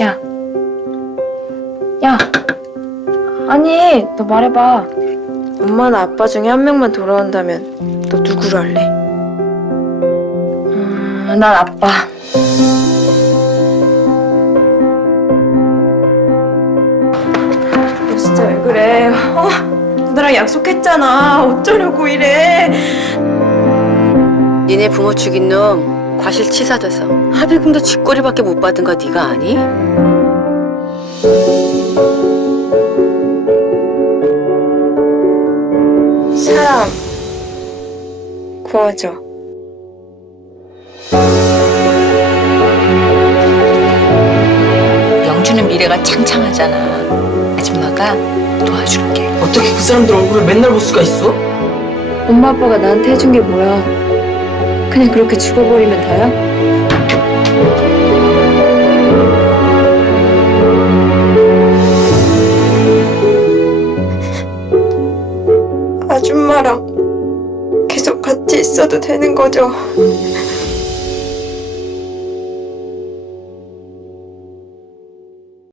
야. 야. 아니, 너 말해봐. 엄마나 아빠 중에 한 명만 돌아온다면 너 누구로 할래? 음, 난 아빠. 너 진짜 왜 그래? 어, 누나랑 약속했잖아. 어쩌려고 이래. 니네 부모 죽인 놈 과실치사돼서 합의금도 쥐꼬리밖에 못 받은 거 네가 아니? 사람 구워줘. 영주는 미래가 창창하잖아. 아줌마가 도와줄게. 어떻게 그 사람들 얼굴을 맨날 볼 수가 있어? 엄마 아빠가 나한테 해준 게 뭐야? 그냥 그렇게 죽어버리면 다야? 아줌마랑 계속 같이 있어도 되는 거죠?